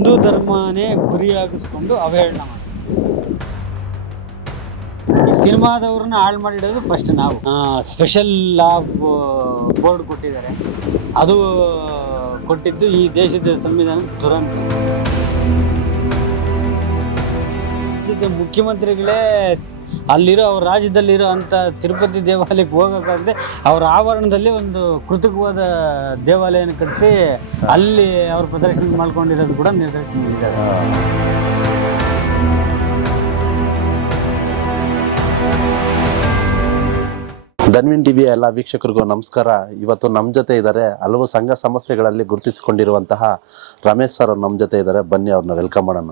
ಹಿಂದೂ ಧರ್ಮನೇ ಗುರಿಯಾಗಿಸ್ಕೊಂಡು ಅವಹೇಳನ ಮಾಡಿ ಈ ಸಿನಿಮಾದವ್ರನ್ನ ಹಾಳು ಮಾಡಿಡೋದು ಫಸ್ಟ್ ನಾವು. ಸ್ಪೆಷಲ್ ಲಾ ಬೋರ್ಡ್ ಕೊಟ್ಟಿದ್ದಾರೆ, ಅದು ಕೊಟ್ಟಿದ್ದು ಈ ದೇಶದ ಸಂವಿಧಾನ ದುರಂತ. ಮುಖ್ಯಮಂತ್ರಿಗಳೇ ಅಲ್ಲಿರೋ ಅವ್ರ ರಾಜ್ಯದಲ್ಲಿರೋ ಅಂಥ ತಿರುಪತಿ ದೇವಾಲಯಕ್ಕೆ ಹೋಗೋಕ್ಕಾಗದೆ ಅವ್ರ ಆವರಣದಲ್ಲಿ ಒಂದು ಕೃತಕವಾದ ದೇವಾಲಯನ ಕಟ್ಟಿಸಿ ಅಲ್ಲಿ ಅವ್ರು ಪ್ರದರ್ಶನ ಮಾಡ್ಕೊಂಡಿರೋದು ಕೂಡ ನಿದರ್ಶನ ಇದ್ದಾರೆ. ಧನ್ವಿನ್ ಟಿವಿಯ ಎಲ್ಲ ವೀಕ್ಷಕರಿಗೂ ನಮಸ್ಕಾರ. ಇವತ್ತು ನಮ್ಮ ಜೊತೆ ಇದ್ದಾರೆ ಹಲವು ಸಂಘ ಸಮಸ್ಯೆಗಳಲ್ಲಿ ಗುರುತಿಸಿಕೊಂಡಿರುವಂತಹ ರಮೇಶ್ ಸರ್ ಅವ್ರು ನಮ್ಮ ಜೊತೆ ಇದ್ದಾರೆ. ಬನ್ನಿ ಅವ್ರನ್ನ ವೆಲ್ಕಮ್ ಮಾಡೋಣ.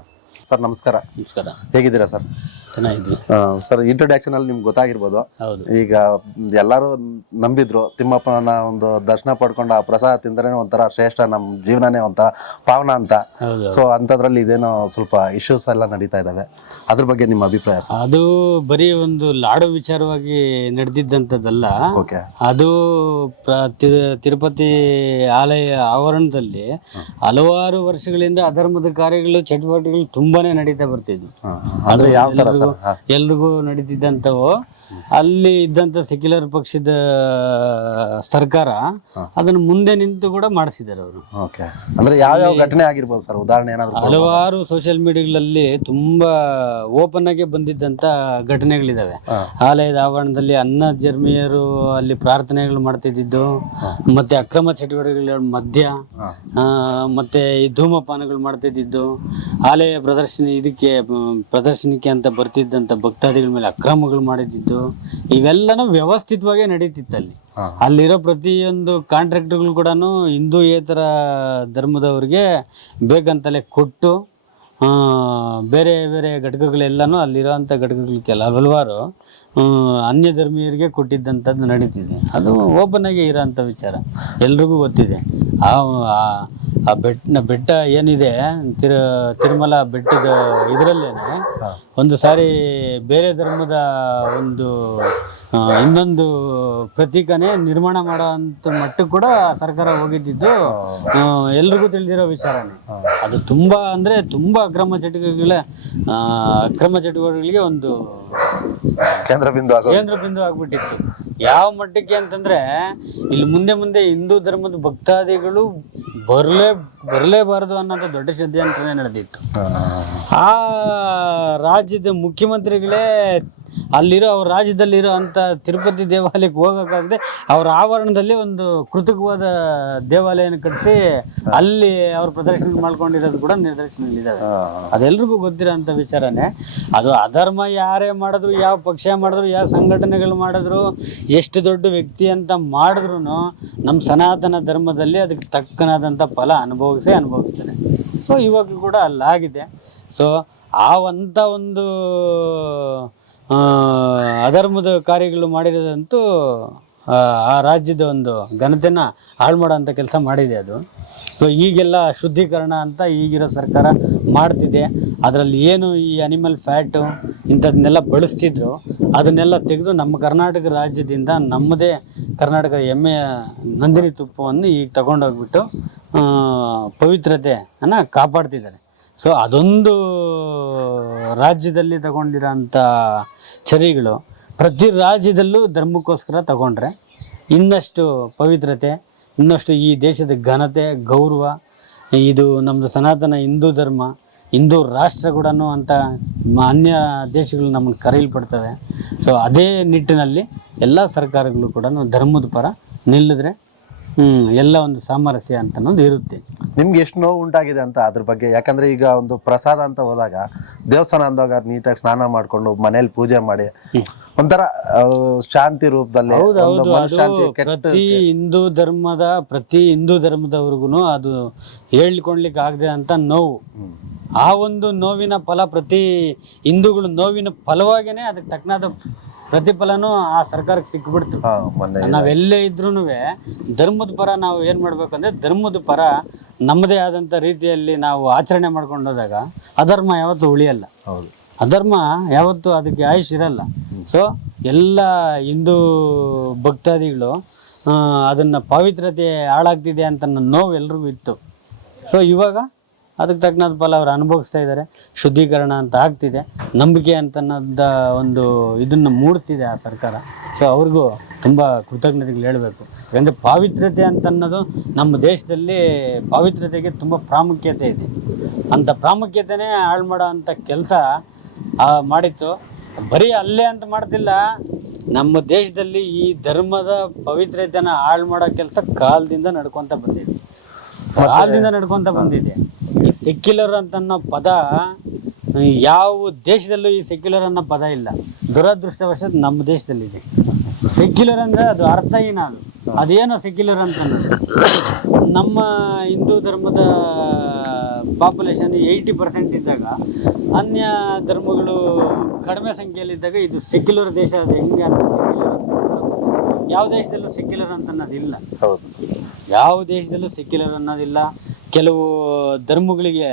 ಸರ್ ನಮಸ್ಕಾರ. ನಮಸ್ಕಾರ. ಹೇಗಿದ್ದೀರಾ ಸರ್? ಚೆನ್ನಾಗಿದ್ವಿ ಸರ್. ಇಂಟ್ರೊಡಕ್ಷನ್ ಅಲ್ಲಿ ನಿಮ್ಗೆ ಗೊತ್ತಾಗಿರ್ಬೋದು, ಈಗ ಎಲ್ಲರೂ ನಂಬಿದ್ರು ತಿಮ್ಮಪ್ಪನ ಒಂದು ದರ್ಶನ ಪಡ್ಕೊಂಡು ಆ ಪ್ರಸಾದ ತಿಂದ್ರೆ ಒಂಥರ ಶ್ರೇಷ್ಠ, ನಮ್ಮ ಜೀವನನೇ ಒಂಥರ ಪಾವನ ಅಂತ. ಸೊ ಅಂಥದ್ರಲ್ಲಿ ಇದೇನೋ ಸ್ವಲ್ಪ ಇಶ್ಯೂಸ್ ಎಲ್ಲ ನಡೀತಾ ಇದಾವೆ, ಅದ್ರ ಬಗ್ಗೆ ನಿಮ್ಮ ಅಭಿಪ್ರಾಯ? ಅದು ಬರೀ ಒಂದು ಲಾಡು ವಿಚಾರವಾಗಿ ನಡೆದಿದ್ದಂಥದ್ದಲ್ಲ. ಅದು ತಿರುಪತಿ ಆಲಯ ಆವರಣದಲ್ಲಿ ಹಲವಾರು ವರ್ಷಗಳಿಂದ ಅಧರ್ಮದ ಕಾರ್ಯಗಳು ಚಟುವಟಿಕೆಗಳು ತುಂಬಾನೇ ನಡೀತಾ ಬರ್ತಿದ್ವು. ಎಲ್ರಿಗೂ ನಡೀತಿದ್ದಂಥವು. ಅಲ್ಲಿ ಇದ್ದಂತ ಸೆಕ್ಯುಲರ್ ಪಕ್ಷದ ಸರ್ಕಾರ ಅದನ್ನು ಮುಂದೆ ನಿಂತು ಕೂಡ ಮಾಡಿಸಿದ್ದಾರೆ ಅವರು. ಅಂದ್ರೆ ಯಾವ ಘಟನೆ ಆಗಿರ್ಬೋದು ಸರ್? ಉದಾಹರಣೆ ಏನಾದ್ರು? ಹಲವಾರು ಸೋಷಿಯಲ್ ಮೀಡಿಯಾಗಳಲ್ಲಿ ತುಂಬಾ ಓಪನ್ ಆಗಿ ಬಂದಿದ್ದಂತ ಘಟನೆಗಳಿದಾವೆ. ಆಲಯದ ಆವರಣದಲ್ಲಿ ಅನ್ನ ಜರ್ಮೀಯರು ಅಲ್ಲಿ ಪ್ರಾರ್ಥನೆಗಳು ಮಾಡ್ತಿದ್ದು, ಮತ್ತೆ ಅಕ್ರಮ ಚಟುವಟಿಕೆಗಳ ಮದ್ಯ, ಮತ್ತೆ ಈ ಧೂಮಪಾನಗಳು ಮಾಡ್ತಿದ್ದು, ಆಲಯ ಪ್ರದರ್ಶನಕ್ಕೆ ಅಂತ ಬರ್ತಿದ್ದಂತ ಭಕ್ತಾದಿಗಳ ಮೇಲೆ ಅಕ್ರಮಗಳು ಮಾಡಿದ್ದು, ಇವೆಲ್ಲನೂ ವ್ಯವಸ್ಥಿತವಾಗಿ ನಡೀತಿತ್ತಲ್ಲಿ. ಅಲ್ಲಿರೋ ಪ್ರತಿಯೊಂದು ಕಾಂಟ್ರಾಕ್ಟ್ಗಳು ಕೂಡ ಹಿಂದೂಯೇತರ ಧರ್ಮದವ್ರಿಗೆ ಬೇಕಂತಲೇ ಕೊಟ್ಟು ಬೇರೆ ಬೇರೆ ಘಟಕಗಳೆಲ್ಲನೂ ಅಲ್ಲಿರೋಂಥ ಘಟಕಗಳಿಗೆ ಹಲವಾರು ಅನ್ಯ ಧರ್ಮೀಯರಿಗೆ ಕೊಟ್ಟಿದ್ದಂಥದ್ದು ನಡೀತಿದೆ. ಅದು ಓಪನ್ ಆಗಿ ಇರೋಂಥ ವಿಚಾರ, ಎಲ್ರಿಗೂ ಗೊತ್ತಿದೆ. ಆ ಬೆಟ್ಟ ಏನಿದೆ ತಿರುಮಲ ಬೆಟ್ಟದ ಇದರಲ್ಲೇನೆ ಒಂದು ಸಾರಿ ಬೇರೆ ಧರ್ಮದ ಒಂದು ಇನ್ನೊಂದು ಪ್ರತೀಕನೇ ನಿರ್ಮಾಣ ಮಾಡೋ ಅಂತ ಮಟ್ಟಕ್ಕೆ ಕೂಡ ಸರ್ಕಾರ ಹೋಗಿದ್ದು ಎಲ್ರಿಗೂ ತಿಳಿದಿರೋ ವಿಚಾರನೇ. ಅದು ತುಂಬಾ ಅಂದ್ರೆ ತುಂಬಾ ಅಕ್ರಮ ಚಟುವಟಿಕೆಗಳಿಗೆ ಒಂದು ಕೇಂದ್ರ ಬಿಂದು ಆಗ್ಬಿಟ್ಟಿತ್ತು. ಯಾವ ಮಟ್ಟಕ್ಕೆ ಅಂತಂದ್ರೆ ಇಲ್ಲಿ ಮುಂದೆ ಹಿಂದೂ ಧರ್ಮದ ಭಕ್ತಾದಿಗಳು ಬರಲೇಬಾರದು ಅನ್ನೋದು ದೊಡ್ಡ ಷಡ್ಯಂತ್ರನೇ ನಡೆದಿತ್ತು. ಆ ರಾಜ್ಯದ ಮುಖ್ಯಮಂತ್ರಿಗಳೇ ಅಲ್ಲಿರೋ ಅವ್ರ ರಾಜ್ಯದಲ್ಲಿರೋ ಅಂತ ತಿರುಪತಿ ದೇವಾಲಯಕ್ಕೆ ಹೋಗೋಕ್ಕಾಗದೆ ಅವ್ರ ಆವರಣದಲ್ಲಿ ಒಂದು ಕೃತಕವಾದ ದೇವಾಲಯನ ಕಟ್ಟಿಸಿ ಅಲ್ಲಿ ಅವ್ರು ಪ್ರದರ್ಶನ ಮಾಡ್ಕೊಂಡಿರೋದು ಕೂಡ ನಿದರ್ಶನಗಳಿದ್ದಾವೆ. ಅದೆಲ್ರಿಗೂ ಗೊತ್ತಿರೋ ಅಂಥ ವಿಚಾರನೇ. ಅದು ಅಧರ್ಮ ಯಾರೇ ಮಾಡಿದ್ರು, ಯಾವ ಪಕ್ಷ ಮಾಡಿದ್ರು, ಯಾವ ಸಂಘಟನೆಗಳು ಮಾಡಿದ್ರು, ಎಷ್ಟು ದೊಡ್ಡ ವ್ಯಕ್ತಿ ಅಂತ ಮಾಡಿದ್ರು ನಮ್ಮ ಸನಾತನ ಧರ್ಮದಲ್ಲಿ ಅದಕ್ಕೆ ತಕ್ಕನಾದಂಥ ಫಲ ಅನುಭವಿಸ್ತಾರೆ. ಸೊ ಇವಾಗಲೂ ಕೂಡ ಅಲ್ಲಾಗಿದೆ. ಸೊ ಆವಂಥ ಒಂದು ಅಧರ್ಮದ ಕಾರ್ಯಗಳು ಮಾಡಿರೋದಂತೂ ಆ ರಾಜ್ಯದ ಒಂದು ಘನತೆನ ಹಾಳು ಮಾಡೋಂಥ ಕೆಲಸ ಮಾಡಿದೆ ಅದು. ಸೊ ಈಗೆಲ್ಲ ಶುದ್ಧೀಕರಣ ಅಂತ ಈಗಿರೋ ಸರ್ಕಾರ ಮಾಡ್ತಿದೆ. ಅದರಲ್ಲಿ ಏನು ಈ ಅನಿಮಲ್ ಫ್ಯಾಟು ಇಂಥದನ್ನೆಲ್ಲ ಬಳಸ್ತಿದ್ರು, ಅದನ್ನೆಲ್ಲ ತೆಗೆದು ನಮ್ಮ ಕರ್ನಾಟಕ ರಾಜ್ಯದಿಂದ ನಮ್ಮದೇ ಕರ್ನಾಟಕದ ಎಮ್ಮೆಯ ನಂದಿನಿ ತುಪ್ಪವನ್ನು ಈಗ ತಗೊಂಡೋಗ್ಬಿಟ್ಟು ಪವಿತ್ರತೆಯನ್ನು ಕಾಪಾಡ್ತಿದ್ದಾರೆ. ಸೊ ಅದೊಂದು ರಾಜ್ಯದಲ್ಲಿ ತಗೊಂಡಿರೋಂಥ ಚರ್ಯಗಳು ಪ್ರತಿ ರಾಜ್ಯದಲ್ಲೂ ಧರ್ಮಕ್ಕೋಸ್ಕರ ತಗೊಂಡ್ರೆ ಇನ್ನಷ್ಟು ಪವಿತ್ರತೆ, ಇನ್ನಷ್ಟು ಈ ದೇಶದ ಘನತೆ, ಗೌರವ, ಇದು ನಮ್ಮದು ಸನಾತನ ಹಿಂದೂ ಧರ್ಮ, ಹಿಂದೂ ರಾಷ್ಟ್ರ ಕೂಡ ಅಂತ ಅನ್ಯ ದೇಶಗಳು ನಮ್ಮನ್ನು ಕರೆಯಲ್ಪಡ್ತವೆ. ಸೊ ಅದೇ ನಿಟ್ಟಿನಲ್ಲಿ ಎಲ್ಲ ಸರ್ಕಾರಗಳು ಕೂಡ ಧರ್ಮದ ಪರ ನಿಲ್ಲಿದ್ರೆ ಎಲ್ಲ ಒಂದು ಸಾಮರಸ್ಯ ಅಂತ ಅನ್ನೋದು ಇರುತ್ತೆ. ನಿಮ್ಗೆ ಎಷ್ಟು ನೋವು ಉಂಟಾಗಿದೆ ಅಂತ ಅದ್ರ ಬಗ್ಗೆ? ಯಾಕಂದ್ರೆ ಈಗ ಒಂದು ಪ್ರಸಾದ ಅಂತ ಹೋದಾಗ ದೇವಸ್ಥಾನ ಅಂದಾಗ ನೀಟಾಗಿ ಸ್ನಾನ ಮಾಡ್ಕೊಂಡು ಮನೇಲಿ ಪೂಜೆ ಮಾಡಿ ಒಂಥರ ಶಾಂತಿ ರೂಪದಲ್ಲಿ ಪ್ರತಿ ಹಿಂದೂ ಧರ್ಮದವ್ರಿಗೂ ಅದು ಹೇಳ್ಕೊಳ್ಲಿಕ್ಕೆ ಆಗದೆ ಅಂತ ನೋವು. ಆ ಒಂದು ನೋವಿನ ಫಲ ಪ್ರತಿ ಹಿಂದೂಗಳು ನೋವಿನ ಫಲವಾಗೇನೆ ಅದಕ್ಕೆ ತಕ್ಕನಾದ ಪ್ರತಿಫಲನೂ ಆ ಸರ್ಕಾರಕ್ಕೆ ಸಿಕ್ಬಿಡ್ತು. ನಾವೆಲ್ಲೇ ಇದ್ರೂ ಧರ್ಮದ ಪರ ನಾವು ಏನು ಮಾಡ್ಬೇಕಂದ್ರೆ ಧರ್ಮದ ಪರ ನಮ್ಮದೇ ಆದಂಥ ರೀತಿಯಲ್ಲಿ ನಾವು ಆಚರಣೆ ಮಾಡ್ಕೊಂಡು ಹೋದಾಗ ಅಧರ್ಮ ಯಾವತ್ತೂ ಉಳಿಯಲ್ಲ. ಅಧರ್ಮ ಯಾವತ್ತೂ ಅದಕ್ಕೆ ಆಯುಷ್ ಇರಲ್ಲ. ಸೊ ಎಲ್ಲ ಹಿಂದೂ ಭಕ್ತಾದಿಗಳು ಅದನ್ನು ಪವಿತ್ರತೆ ಹಾಳಾಗ್ತಿದೆ ಅಂತ ನೋವು ಎಲ್ರಿಗೂ ಇತ್ತು. ಸೊ ಇವಾಗ ಅದಕ್ಕೆ ತಕ್ಕನಾದ ಫಲ ಅವ್ರು ಅನುಭವಿಸ್ತಾ ಇದ್ದಾರೆ. ಶುದ್ಧೀಕರಣ ಅಂತ ಆಗ್ತಿದೆ, ನಂಬಿಕೆ ಅಂತನ್ನೋದ ಒಂದು ಇದನ್ನು ಮೂಡಿಸ್ತಿದೆ ಆ ಸರ್ಕಾರ. ಸೊ ಅವ್ರಿಗೂ ತುಂಬ ಕೃತಜ್ಞತೆಗಳು ಹೇಳಬೇಕು. ಯಾಕಂದರೆ ಪಾವಿತ್ರ್ಯತೆ ಅಂತನ್ನೋದು ನಮ್ಮ ದೇಶದಲ್ಲಿ ಪಾವಿತ್ರ್ಯತೆಗೆ ತುಂಬ ಪ್ರಾಮುಖ್ಯತೆ ಇದೆ. ಅಂಥ ಪ್ರಾಮುಖ್ಯತೆನೇ ಹಾಳು ಮಾಡೋ ಅಂಥ ಕೆಲಸ ಮಾಡಿತ್ತು. ಬರೀ ಅಲ್ಲೇ ಅಂತ ಮಾಡ್ತಿಲ್ಲ, ನಮ್ಮ ದೇಶದಲ್ಲಿ ಈ ಧರ್ಮದ ಪವಿತ್ರತೆನ ಹಾಳು ಮಾಡೋ ಕೆಲಸ ಕಾಲದಿಂದ ನಡ್ಕೊತ ಬಂದಿದೆ. ಈ ಸೆಕ್ಯುಲರ್ ಅಂತನ್ನೋ ಪದ ಯಾವ ದೇಶದಲ್ಲೂ ಈ ಸೆಕ್ಯುಲರ್ ಅನ್ನೋ ಪದ ಇಲ್ಲ. ದುರದೃಷ್ಟವಶಾತ್ ನಮ್ಮ ದೇಶದಲ್ಲಿದೆ. ಸೆಕ್ಯುಲರ್ ಅಂದರೆ ಅದು ಅರ್ಥ ಏನ, ಅದೇನೋ ಸೆಕ್ಯುಲರ್ ಅಂತ ನಮ್ಮ ಹಿಂದೂ ಧರ್ಮದ ಪಾಪ್ಯುಲೇಷನ್ 80% ಇದ್ದಾಗ, ಅನ್ಯ ಧರ್ಮಗಳು ಕಡಿಮೆ ಸಂಖ್ಯೆಯಲ್ಲಿದ್ದಾಗ ಇದು ಸೆಕ್ಯುಲರ್ ದೇಶ. ಅದು ಹೆಂಗೆ ಅಂತ ಸೆಕ್ಯುಲರ್ ಅಂತ ಯಾವ ದೇಶದಲ್ಲೂ ಸೆಕ್ಯುಲರ್ ಅಂತ ಅನ್ನೋದಿಲ್ಲ. ಯಾವ ದೇಶದಲ್ಲೂ ಸೆಕ್ಯುಲರ್ ಅನ್ನೋದಿಲ್ಲ. ಕೆಲವು ಧರ್ಮಗಳಿಗೆ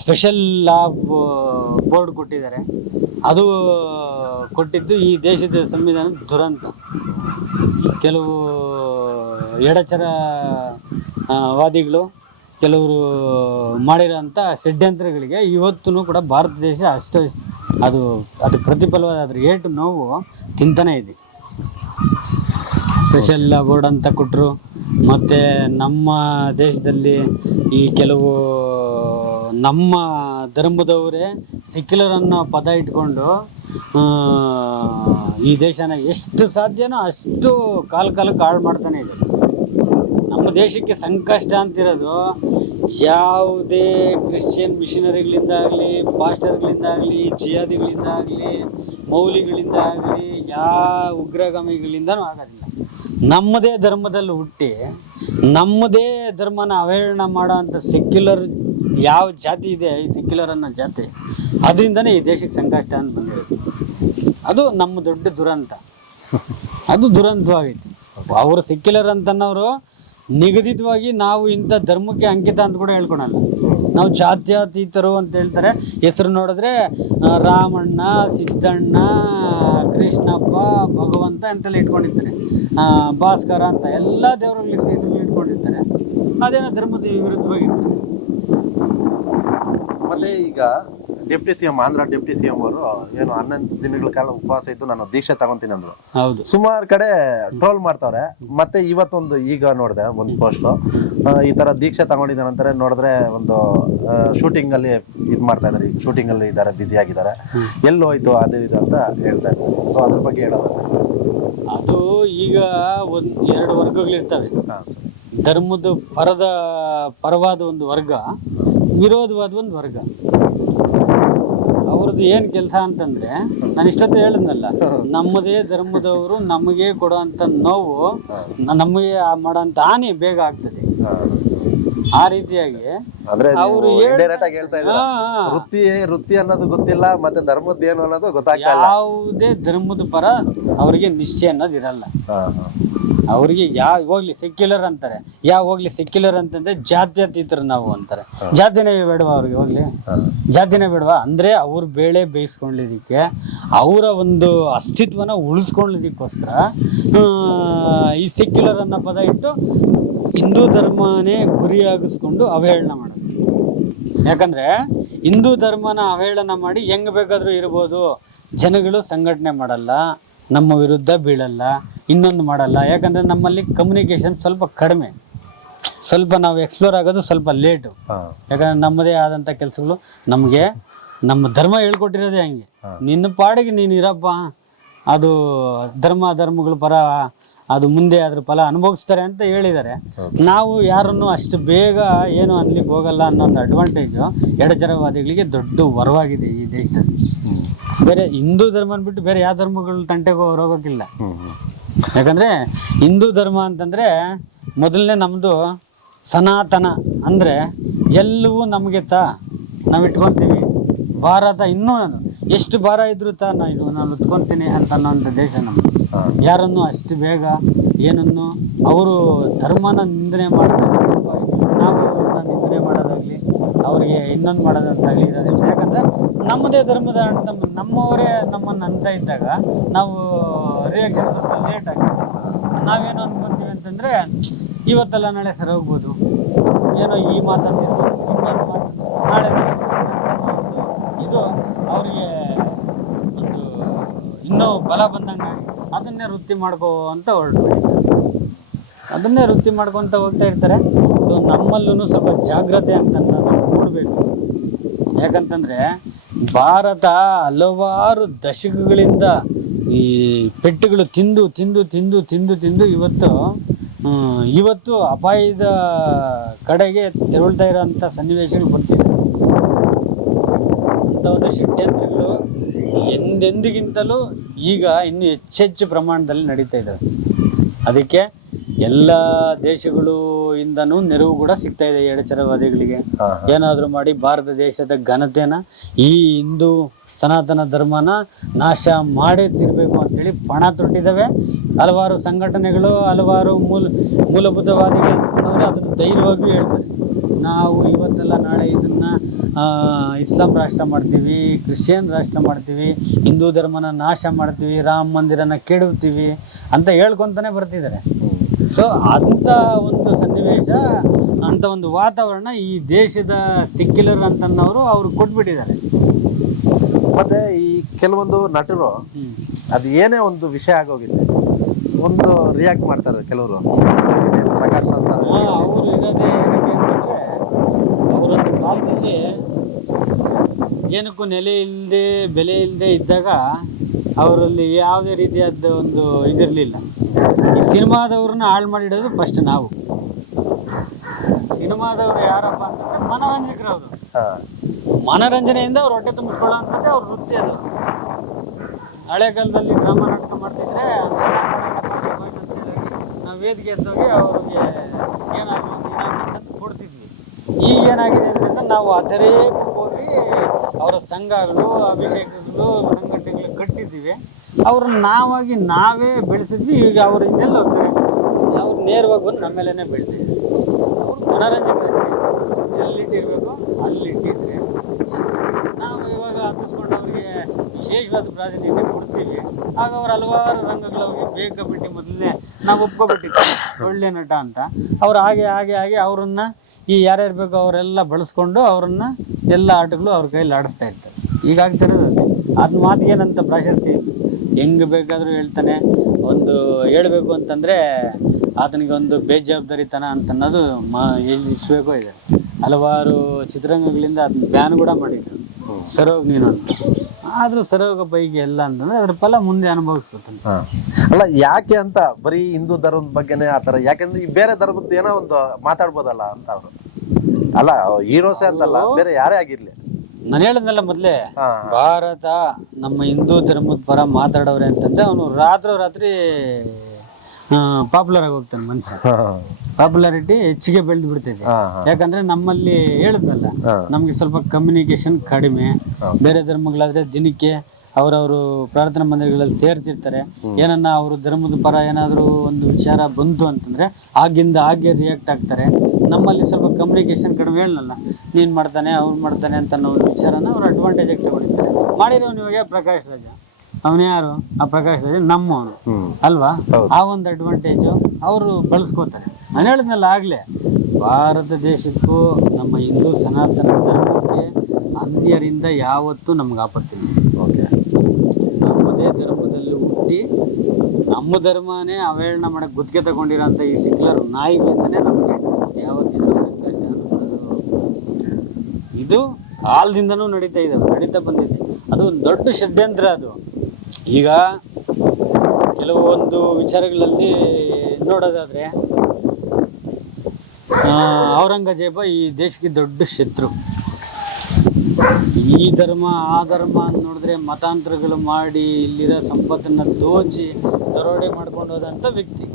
ಸ್ಪೆಷಲ್ ಲಾ ಬೋರ್ಡ್ ಕೊಟ್ಟಿದ್ದಾರೆ. ಅದು ಕೊಟ್ಟಿದ್ದು ಈ ದೇಶದ ಸಂವಿಧಾನದ ದುರಂತ. ಕೆಲವು ಎಡಚರ ವಾದಿಗಳು ಕೆಲವರು ಮಾಡಿರೋಂಥ ಷಡ್ಯಂತ್ರಗಳಿಗೆ ಇವತ್ತೂ ಕೂಡ ಭಾರತ ದೇಶ ಅದು ಪ್ರತಿಫಲವಾದ ಅದ್ರ ಏಟು ನೋವು ತಿಂತಾನೆ ಇದೆ. ಸ್ಪೆಷಲ್ ಬೋರ್ಡ್ ಅಂತ ಕೊಟ್ಟರು. ಮತ್ತು ನಮ್ಮ ದೇಶದಲ್ಲಿ ಈ ಕೆಲವು ನಮ್ಮ ಧರ್ಮದವರೇ ಸೆಕ್ಯುಲರ್ ಅನ್ನೋ ಪದ ಇಟ್ಕೊಂಡು ಈ ದೇಶನ ಎಷ್ಟು ಸಾಧ್ಯನೋ ಅಷ್ಟು ಕಾಲಕ್ಕೆ ಹಾಳು ಮಾಡ್ತಾನೆ ಇದೆ. ನಮ್ಮ ದೇಶಕ್ಕೆ ಸಂಕಷ್ಟ ಅಂತಿರೋದು ಯಾವುದೇ ಕ್ರಿಶ್ಚಿಯನ್ ಮಿಷನರಿಗಳಿಂದ ಆಗಲಿ, ಪಾಸ್ಟರ್ಗಳಿಂದ ಆಗಲಿ, ಜಿಯಾದಿಗಳಿಂದ ಆಗಲಿ, ಮೌಲಿಗಳಿಂದ ಆಗಲಿ, ಯಾವ ಉಗ್ರಗಾಮಿಗಳಿಂದನೂ ಆಗೋದಿಲ್ಲ. ನಮ್ಮದೇ ಧರ್ಮದಲ್ಲಿ ಹುಟ್ಟಿ ನಮ್ಮದೇ ಧರ್ಮನ ಅವಹೇಳನ ಮಾಡೋ ಅಂಥ ಸೆಕ್ಯುಲರ್ ಯಾವ ಜಾತಿ ಇದೆ, ಈ ಸೆಕ್ಯುಲರ್ ಅನ್ನೋ ಜಾತಿ, ಅದರಿಂದನೇ ಈ ದೇಶಕ್ಕೆ ಸಂಕಷ್ಟ ಅಂತ ಬಂದಿರೋದು. ಅದು ನಮ್ಮ ದೊಡ್ಡ ದುರಂತ. ಅದು ದುರಂತವಾಗೈತಿ. ಅವರು ಸೆಕ್ಯುಲರ್ ಅಂತನವರು ನಿಗದಿತವಾಗಿ ನಾವು ಇಂಥ ಧರ್ಮಕ್ಕೆ ಅಂಕಿತ ಅಂತ ಕೂಡ ಹೇಳ್ಕೊಳಲ್ಲ. ನಾವು ಜಾತ್ಯತೀತರು ಅಂತ ಹೇಳ್ತಾರೆ. ಹೆಸರು ನೋಡಿದ್ರೆ ರಾಮಣ್ಣ, ಸಿದ್ದಣ್ಣ, ಕೃಷ್ಣಪ್ಪ, ಭಗವಂತ ಅಂತೆಲ್ಲ ಇಟ್ಕೊಂಡಿರ್ತಾರೆ. ಭಾಸ್ಕರ ಅಂತ ಎಲ್ಲ ದೇವರಲ್ಲಿ ಇದ್ರಲ್ಲಿ ಇಟ್ಕೊಂಡಿರ್ತಾರೆ. ಅದೇನೋ ಧರ್ಮದ ವಿರುದ್ಧವಾಗಿರ್ತಾರೆ. ಮತ್ತೆ ಈಗ deputy C M, Andhra deputy C M ಅವರು ಏನು 11 ದಿನಗಳ ಕಾಲ ಉಪವಾಸ ಇದ್ದು ನಾನು ದೀಕ್ಷೆ ತಗೊಂತೀನಿ ಅಂದ್ರು. ಹೌದು, ಸುಮಾರು ಕಡೆ ಟ್ರೋಲ್ ಮಾಡ್ತಾವ್ರೆ. ಮತ್ತೆ ಇವತ್ತೊಂದು ಈಗ ನೋಡಿದೆ ಒಂದು ಪೋಸ್ಟ್, ಈ ತರ ದೀಕ್ಷೆ ತಗೊಂಡಿದ್ದ ನಂತರ ನೋಡಿದ್ರೆ ಒಂದು ಶೂಟಿಂಗ್ ಅಲ್ಲಿ ಇದು ಮಾಡ್ತಾ ಇದಾರೆ. ಶೂಟಿಂಗ್ ಅಲ್ಲಿ ಇದ್ದಾರೆ, ಬ್ಯುಸಿ ಆಗಿದ್ದಾರೆ. ಎಲ್ಲಿ ಹೋಯ್ತು ಅದು ಇದು ಅಂತ ಹೇಳ್ತಾ ಇದ್ದಾರೆ. ಸೊ ಅದ್ರ ಬಗ್ಗೆ ಹೇಳೋದು, ಅದು ಈಗ 2 ವರ್ಗಗಳಿರ್ತವೆ. ಧರ್ಮದ ಪರವಾದ ಒಂದು ವರ್ಗ, ವಿರೋಧವಾದ ಒಂದು ವರ್ಗ. ಅವ್ರದ್ದು ಏನು ಕೆಲಸ ಅಂತಂದ್ರೆ, ನಾನು ಇಷ್ಟೊತ್ತು ಹೇಳಿದ್ನಲ್ಲ, ನಮ್ಮದೇ ಧರ್ಮದವರು ನಮಗೆ ಕೊಡುವಂಥ ನೋವು ನಮಗೆ ಮಾಡೋಂಥ ಹಾನಿ ಬೇಗ ಆಗ್ತದೆ. ಆ ರೀತಿಯಾಗಿ ಅವರು ವೃತ್ತಿ ಅನ್ನೋದು ಗೊತ್ತಿಲ್ಲ, ಮತ್ತೆ ಧರ್ಮದ ಏನು ಅನ್ನೋದು ಗೊತ್ತಾಗ್ತಾ ಇಲ್ಲ. ಯಾವುದೇ ಧರ್ಮದ ಪರ ಅವರಿಗೆ ನಿಶ್ಚಯ ಅನ್ನೋದು ಇರಲ್ಲ. ಅವ್ರಿಗೆ ಹೋಗ್ಲಿ ಸೆಕ್ಯುಲರ್ ಅಂತಾರೆ, ಹೋಗ್ಲಿ ಸೆಕ್ಯುಲರ್ ಅಂತಂದ್ರೆ ಜಾತ್ಯತೀತರು ನಾವು ಅಂತಾರೆ. ಜಾತಿನೇ ಬೇಡವಾ ಅವ್ರಿಗೆ? ಹೋಗ್ಲಿ ಜಾತಿನೇ ಬೇಡವಾ ಅಂದ್ರೆ ಅವ್ರ ಬೇಳೆ ಬೇಯಿಸ್ಕೊಳ್ಳಿದಕ್ಕೆ, ಅವರ ಒಂದು ಅಸ್ತಿತ್ವನ ಉಳಿಸ್ಕೊಳ್ಳೋದಕ್ಕೋಸ್ಕರ ಈ ಸೆಕ್ಯುಲರ್ ಅನ್ನೋ ಪದ ಇಟ್ಟು ಹಿಂದೂ ಧರ್ಮನೇ ಗುರಿಯಾಗಿಸ್ಕೊಂಡು ಅವಹೇಳನ ಮಾಡೋದು. ಯಾಕಂದ್ರೆ ಹಿಂದೂ ಧರ್ಮನ ಅವಹೇಳನ ಮಾಡಿ ಹೆಂಗ್ ಬೇಕಾದ್ರೂ ಇರ್ಬೋದು, ಜನಗಳು ಸಂಘಟನೆ ಮಾಡಲ್ಲ, ನಮ್ಮ ವಿರುದ್ಧ ಬೀಳಲ್ಲ, ಇನ್ನೊಂದು ಮಾಡಲ್ಲ. ಯಾಕಂದರೆ ನಮ್ಮಲ್ಲಿ ಕಮ್ಯುನಿಕೇಷನ್ ಸ್ವಲ್ಪ ಕಡಿಮೆ, ಸ್ವಲ್ಪ ನಾವು ಎಕ್ಸ್ಪ್ಲೋರ್ ಆಗೋದು ಸ್ವಲ್ಪ ಲೇಟು. ಯಾಕಂದರೆ ನಮ್ಮದೇ ಆದಂಥ ಕೆಲಸಗಳು ನಮಗೆ ನಮ್ಮ ಧರ್ಮ ಹೇಳ್ಕೊಟ್ಟಿರೋದೇ ಹಂಗೆ, ನಿನ್ನ ಪಾಡಿಗೆ ನೀನು ಇರಪ್ಪ, ಅದು ಧರ್ಮಗಳ ಪರ ಅದು ಮುಂದೆ ಅದ್ರ ಫಲ ಅನುಭವಿಸ್ತಾರೆ ಅಂತ ಹೇಳಿದ್ದಾರೆ. ನಾವು ಯಾರನ್ನು ಅಷ್ಟು ಬೇಗ ಏನು ಅನ್ಲಿಕ್ಕೆ ಹೋಗಲ್ಲ ಅನ್ನೋ ಒಂದು ಅಡ್ವಾಂಟೇಜು ಎಡಚರವಾದಿಗಳಿಗೆ ದೊಡ್ಡ ವರವಾಗಿದೆ ಈ ದೇಶದಲ್ಲಿ. ಬೇರೆ ಹಿಂದೂ ಧರ್ಮನ ಬಿಟ್ಟು ಬೇರೆ ಯಾವ ಧರ್ಮಗಳು ತಂಟೆಗೂ ಹೋಗೋಕ್ಕಿಲ್ಲ. ಯಾಕಂದರೆ ಹಿಂದೂ ಧರ್ಮ ಅಂತಂದರೆ ಮೊದಲನೇ ನಮ್ಮದು ಸನಾತನ ಅಂದರೆ ಎಲ್ಲವೂ ನಮಗೆ ನಾವು ಇಟ್ಕೊತೀವಿ. ಭಾರತ ಇನ್ನೂ ಎಷ್ಟು ಭಾರ ಇದ್ರೂ ನಾನು ಉತ್ಕೊತೀನಿ ಅಂತ ಅನ್ನೋಂಥ ದೇಶ ನಮ್ಮದು. ಯಾರನ್ನು ಅಷ್ಟು ಬೇಗ ಏನನ್ನು ಅವರು ಧರ್ಮನ ನಿಂದನೆ ಮಾಡ್ತಾರೆ, ನಾವು ಅವ್ರನ್ನ ನಿಂದನೆ ಮಾಡೋದಾಗಲಿ ಅವರಿಗೆ ಇನ್ನೊಂದು ಮಾಡೋದಂತಾಗಲಿ ಇರೋದಿಲ್ಲ. ಯಾಕಂದರೆ ನಮ್ಮದೇ ಧರ್ಮದ ನಮ್ಮವರೇ ನಮ್ಮನ್ನು ಅಂತ ಇದ್ದಾಗ ನಾವು ರಿಯಾಕ್ಷನ್ ಸ್ವಲ್ಪ ಲೇಟ್ ಆಗುತ್ತೆ. ನಾವೇನು ಅಂದ್ಕೊತೀವಿ ಅಂತಂದರೆ ಇವತ್ತೆಲ್ಲ ನಾಳೆ ಸರಿ ಹೋಗ್ಬೋದು, ಏನೋ ಈ ಮಾತಂತಿರ್ಬೋದು, ಇನ್ನೇನು ಮಾತು ಬಲ ಬಂದಂಗಾಗಿ ಅದನ್ನೇ ವೃತ್ತಿ ಮಾಡ್ಕೋ ಅಂತ ಅದನ್ನೇ ವೃತ್ತಿ ಮಾಡ್ಕೊತ ಹೋಗ್ತಾ ಇರ್ತಾರೆ. ಸೊ ನಮ್ಮಲ್ಲೂ ಸ್ವಲ್ಪ ಜಾಗ್ರತೆ ಅಂತ ನೋಡಬೇಕು. ಯಾಕಂತಂದರೆ ಭಾರತ ಹಲವಾರು ದಶಕಗಳಿಂದ ಈ ಪೆಟ್ಟುಗಳು ತಿಂದು ತಿಂದು ತಿಂದು ತಿಂದು ತಿಂದು ಇವತ್ತು ಅಪಾಯದ ಕಡೆಗೆ ತೆರಳ್ತಾ ಇರೋಂಥ ಸನ್ನಿವೇಶಗಳು ಬರ್ತಿದೆ. ಅಂಥ ಒಂದು ಷಡ್ಯಂತ್ರಗಳು ಎಂದೆಂದಿಗಿಂತಲೂ ಈಗ ಇನ್ನೂ ಹೆಚ್ಚೆಚ್ಚು ಪ್ರಮಾಣದಲ್ಲಿ ನಡೀತಾ ಇದ್ದಾವೆ. ಅದಕ್ಕೆ ಎಲ್ಲ ದೇಶಗಳು ಇಂದನೂ ನೆರವು ಕೂಡ ಸಿಗ್ತಾ ಇದೆ ಎಡಚರವಾದಿಗಳಿಗೆ. ಏನಾದರೂ ಮಾಡಿ ಭಾರತ ದೇಶದ ಘನತೆನ, ಈ ಹಿಂದೂ ಸನಾತನ ಧರ್ಮನ ನಾಶ ಮಾಡೇ ತಿರ್ಬೇಕು ಅಂತೇಳಿ ಪಣ ತೊಟ್ಟಿದ್ದಾವೆ. ಹಲವಾರು ಸಂಘಟನೆಗಳು, ಹಲವಾರು ಮೂಲಭೂತವಾದಿಗಳು ಅದನ್ನು ಧೈರ್ಯವಾಗಿಯೂ ಹೇಳ್ತಾರೆ. ನಾವು ಇವತ್ತೆಲ್ಲ ನಾಳೆ ಇದನ್ನು ಇಸ್ಲಾಂ ರಾಷ್ಟ್ರ ಮಾಡ್ತೀವಿ, ಕ್ರಿಶ್ಚಿಯನ್ ರಾಷ್ಟ್ರ ಮಾಡ್ತೀವಿ, ಹಿಂದೂ ಧರ್ಮನ ನಾಶ ಮಾಡ್ತೀವಿ, ರಾಮ ಮಂದಿರನ ಕೆಡುತ್ತೀವಿ ಅಂತ ಹೇಳ್ಕೊತಾನೆ ಬರ್ತಿದ್ದಾರೆ. ಸೊ ಅಂಥ ಒಂದು ಸನ್ನಿವೇಶ, ಅಂಥ ಒಂದು ವಾತಾವರಣ ಈ ದೇಶದ ಸೆಕ್ಯುಲರ್ ಅಂತನವರು ಅವರು ಕೊಟ್ಬಿಟ್ಟಿದ್ದಾರೆ. ಮತ್ತೆ ಈ ಕೆಲವೊಂದು ನಟರು ಅದು ಏನೇ ಒಂದು ವಿಷಯ ಆಗೋಗಿದೆ ಒಂದು ರಿಯಾಕ್ಟ್ ಮಾಡ್ತಾರೆ ಕೆಲವರು. ಪ್ರಕಾಶ್ ರಾಜ್ ಸರ್ ಅವರು ಇರೋದೇ ಏನಕ್ಕೆ ಅಂತಂದರೆ, ಅವರೊಂದು ಕಾಲದಲ್ಲಿ ಏನಕ್ಕೂ ನೆಲೆ ಇಲ್ಲದೆ ಬೆಲೆ ಇಲ್ಲದೆ ಇದ್ದಾಗ ಅವರಲ್ಲಿ ಯಾವುದೇ ರೀತಿಯಾದ ಒಂದು ಇದಿರಲಿಲ್ಲ. ಈ ಸಿನಿಮಾದವ್ರನ್ನ ಹಾಳು ಮಾಡಿಡೋದು ಫಸ್ಟ್ ನಾವು. ಸಿನಿಮಾದವರು ಯಾರಪ್ಪ ಅಂತಂದರೆ ಮನೋರಂಜಕರು. ಅವರು ಮನೋರಂಜನೆಯಿಂದ ಅವ್ರು ಹೊಟ್ಟೆ ತುಂಬಿಸ್ಕೊಳ್ಳೋ ಅಂಥದ್ದೇ ಅವ್ರ ವೃತ್ತಿ. ಅದು ಹಳೆ ಕಾಲದಲ್ಲಿ ಡ್ರಾಮಾ ನಾಟಕ ಮಾಡ್ತಿದ್ರೆ ನಾವು ವೇದಿಕೆ ಎದ್ದೋಗಿ ಅವ್ರಿಗೆ ಏನಾದ್ರು ಏನಾದ್ರು ಕೊಡ್ತಿದ್ವಿ. ಈಗ ಏನಾಗಿದೆ ಅಂದರೆ ನಾವು ಅದರೇ ಹೋಗಿ ಅವರ ಸಂಘಗಳು, ಅಭಿಷೇಕಗಳು, ಸಂಘಟನೆಗಳು ಕಟ್ಟಿದ್ದೀವಿ. ಅವ್ರನ್ನ ನಾವೇ ಬೆಳೆಸಿದ್ವಿ. ಈಗ ಅವ್ರು ಇನ್ನೆಲ್ಲ ಹೋಗ್ತಾರೆ, ಅವ್ರು ನೇರವಾಗಿ ಬಂದು ನಮ್ಮ ಮೇಲೇ ಬೆಳೆದಿದ್ದಾರೆ. ಅವ್ರು ಮನೋರಂಜನೆ ಎಲ್ಲಿಟ್ಟಿರಬೇಕು ಅಲ್ಲಿಟ್ಟಿದ್ರೆ ನಾವು ಇವಾಗ ಹತ್ತಿಸ್ಕೊಂಡು ಅವ್ರಿಗೆ ವಿಶೇಷವಾದ ಪ್ರಾಧಾನ್ಯತೆ ಕೊಡ್ತೀವಿ. ಆಗ ಅವ್ರು ಹಲವಾರು ರಂಗಗಳವ್ರಿಗೆ ಬೇಕಾಬಿಟ್ಟು ಮೊದಲನೇ ನಾವು ಒಪ್ಕೊಬಿಟ್ಟಿರ್ತೀವಿ ಒಳ್ಳೆ ನಟ ಅಂತ. ಅವ್ರು ಹಾಗೆ ಅವ್ರನ್ನ ಈ ಯಾರ್ಯಾರು ಬೇಕೋ ಅವರೆಲ್ಲ ಬಳಸ್ಕೊಂಡು ಅವ್ರನ್ನ ಎಲ್ಲ ಆಟಗಳು ಅವ್ರ ಕೈಯಲ್ಲಿ ಆಡಿಸ್ತಾ ಇರ್ತಾರೆ. ಈಗ ಆಗ್ತಿರೋದು ಅದ್ ಮಾತಿಗೇನಂತ ಪ್ರಾಶಸ್ತ್ಯ ಹೆಂಗೆ ಬೇಕಾದರೂ ಹೇಳ್ತಾನೆ. ಒಂದು ಹೇಳಬೇಕು ಅಂತಂದರೆ ಆತನಿಗೆ ಒಂದು ಬೇಜವಾಬ್ದಾರಿತನ ಅಂತನ್ನೋದು ಹೆಚ್ಚಬೇಕೋ ಇದೆ. ಹಲವಾರು ಚಿತ್ರರಂಗಗಳಿಂದ ಅದನ್ನ ಬ್ಯಾನ್ ಕೂಡ ಮಾಡಿದ್ರು, ಸರೋಗ್ ನೀನು ಅಂತ. ಆದರೂ ಸರೋಗ ಬೈಗೆ ಎಲ್ಲ ಅಂತಂದರೆ ಅದ್ರ ಫಲ ಮುಂದೆ ಅನುಭವಿಸ್ಕೊತಾನೆ. ಅಲ್ಲ ಯಾಕೆ ಅಂತ ಬರೀ ಹಿಂದೂ ಧರ್ಮದ ಬಗ್ಗೆನೇ ಆ ಥರ, ಯಾಕೆಂದ್ರೆ ಈ ಬೇರೆ ಧರ್ಮದ ಏನೋ ಒಂದು ಮಾತಾಡ್ಬೋದಲ್ಲ ಅಂತ ಅವರು. ಅಲ್ಲ ಹೀರೋಸೇ ಅಂತಲ್ಲ, ಬೇರೆ ಯಾರೇ ಆಗಿರ್ಲಿ. ನಾನು ಹೇಳಿದ್ನಲ್ಲ ಮೊದಲೇ, ಭಾರತ ನಮ್ಮ ಹಿಂದೂ ಧರ್ಮದ ಪರ ಮಾತಾಡೋರೆ ಅಂತಂದ್ರೆ ಅವನು ರಾತ್ರಿ ಪಾಪ್ಯುಲರ್ ಆಗಿ ಹೋಗ್ತಾನೆ. ಮನುಷ್ಯ ಪಾಪ್ಯುಲಾರಿಟಿ ಹೆಚ್ಚಿಗೆ ಬೆಳೆದು ಬಿಡ್ತೈತೆ. ಯಾಕಂದ್ರೆ ನಮ್ಮಲ್ಲಿ ಹೇಳಿದ್ನಲ್ಲ, ನಮ್ಗೆ ಸ್ವಲ್ಪ ಕಮ್ಯುನಿಕೇಶನ್ ಕಡಿಮೆ. ಬೇರೆ ಧರ್ಮಗಳಾದ್ರೆ ದಿನಕ್ಕೆ ಅವರವರು ಪ್ರಾರ್ಥನಾ ಮಂದಿರಗಳಲ್ಲಿ ಸೇರ್ತಿರ್ತಾರೆ. ಏನನ್ನ ಅವರು ಧರ್ಮದ ಪರ ಏನಾದರೂ ಒಂದು ವಿಚಾರ ಬಂತು ಅಂತಂದ್ರೆ ಆಗಿಂದ ಹಾಗೆ ರಿಯಾಕ್ಟ್ ಆಗ್ತಾರೆ. ನಮ್ಮಲ್ಲಿ ಸ್ವಲ್ಪ ಕಮ್ಯುನಿಕೇಶನ್ ಕಡಿಮೆ. ಹೇಳಲ್ಲ, ನೀನು ಮಾಡ್ತಾನೆ ಅವ್ರು ಮಾಡ್ತಾನೆ ಅಂತ ಅನ್ನೋ ಒಂದು ವಿಚಾರನ ಅವ್ರು ಅಡ್ವಾಂಟೇಜಾಗಿ ತಗೊಂಡಿರ್ತಾರೆ. ಮಾಡಿರೋನು ಇವಾಗ ಪ್ರಕಾಶ್ ರಾಜ, ಅವನು ಯಾರು? ಆ ಪ್ರಕಾಶ್ ರಾಜ ನಮ್ಮವನು ಅಲ್ವಾ? ಆ ಒಂದು ಅಡ್ವಾಂಟೇಜು ಅವರು ಬಳಸ್ಕೋತಾರೆ. ನಾನು ಹೇಳಿದ್ನಲ್ಲ ಆಗಲೇ, ಭಾರತ ದೇಶಕ್ಕೂ ನಮ್ಮ ಹಿಂದೂ ಸನಾತನ ಧರ್ಮಕ್ಕೆ ಅನ್ಯರಿಂದ ಯಾವತ್ತೂ ನಮ್ಗೆ ಆಪತ್ತಿಲ್ಲ. ಓಕೆ, ನಮ್ಮದೇ ಧರ್ಮದಲ್ಲಿ ಹುಟ್ಟಿ ನಮ್ಮ ಧರ್ಮನೇ ಅವಹೇಳನ ಮಾಡೋಕ್ಕೆ ಗುತ್ತಿಗೆ ತಗೊಂಡಿರೋಂಥ ಈ ಸಿಕ್ಲರ್ ನಾಯಿಗಳಿಂದನೇ ನಮಗೆ ಯಾವತ್ತಿಗೂ ಸಂಘರ್ಷ ಇದು ಕಾಲದಿಂದನೂ ನಡೀತಾ ಬಂದಿದೆ. ಅದು ಒಂದು ದೊಡ್ಡ ಷಡ್ಯಂತ್ರ. ಅದು ಈಗ ಕೆಲವೊಂದು ವಿಚಾರಗಳಲ್ಲಿ ನೋಡೋದಾದರೆ, ಔರಂಗಜೇಬ ಈ ದೇಶಕ್ಕೆ ದೊಡ್ಡ ಶತ್ರು. ಈ ಧರ್ಮ ಆ ಧರ್ಮ ಅಂತ ನೋಡಿದ್ರೆ ಮತಾಂತರಗಳು ಮಾಡಿ ಇಲ್ಲಿರೋ ಸಂಪತ್ತನ್ನು ದೋಚಿ ದರೋಡೆ ಮಾಡ್ಕೊಂಡು ಹೋದಂಥ ವ್ಯಕ್ತಿ.